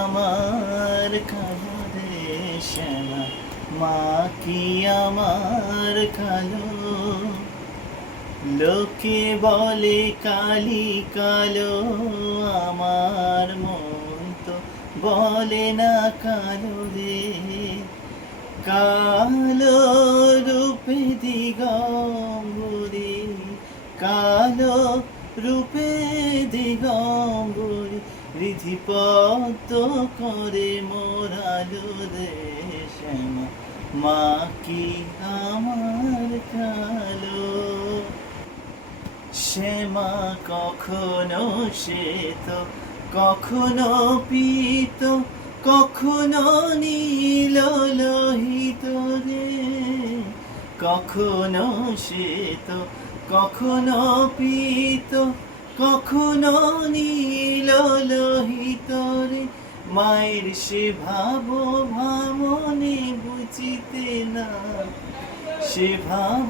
আমার কালো রে শ্যামা, মা কি আমার কালো। লোকে বলে কালি কালো, আমার মন তো বলে না কালো রে। কালো রূপে দিগম্বরী, কালো রূপে দিগম্বরী, হৃদিপদ্ম করে মোরালো রে শ্যামা, মা কি আমার কালো। শ্যামা কখনো শ্বেত, কখনো পীত, কখনো নীল লোহিত রে। কখনো শ্বেত, কখনো পীত, কখনো নীল লোহিত রে। মায়ের সে ভাব ভামনে বুঝিতে না, সে ভাব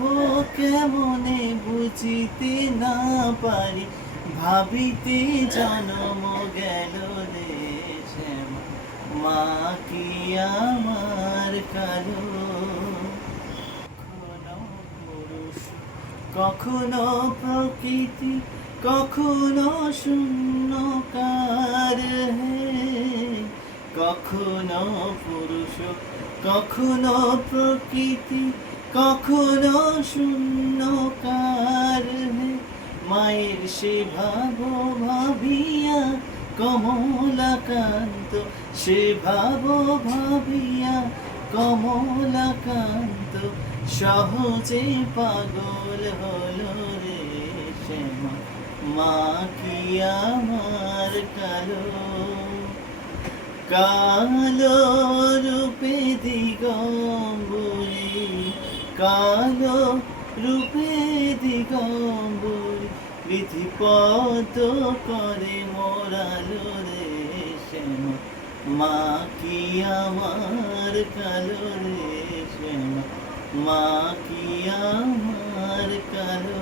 কেমনে বুঝিতে না পারি, ভাবিতে জনম গেল রে শ্যামা, মা কি আমার কালো। কখনো পুরুষ, কখনো প্রকৃতি, কখনো শূন্যকার হে। কখনো পুরুষ, কখনো প্রকৃতি, কখনো শূন্যকার হে। মায়ের সে ভাব ভাবিয়া কমলাকান্ত, সে ভাব ভাবিয়া কমলাকান্ত, সহজে পাগল হলো রে শ্যামা, মা কি আমার কালো। কালো রূপে দিগম্বরী, কালো রূপে দিগম্বরী, হৃদিপদ্ম করে মোরালো রে শ্যামা, মা কি আমার কালো রে শ্যামা, মা কি আমার কালো।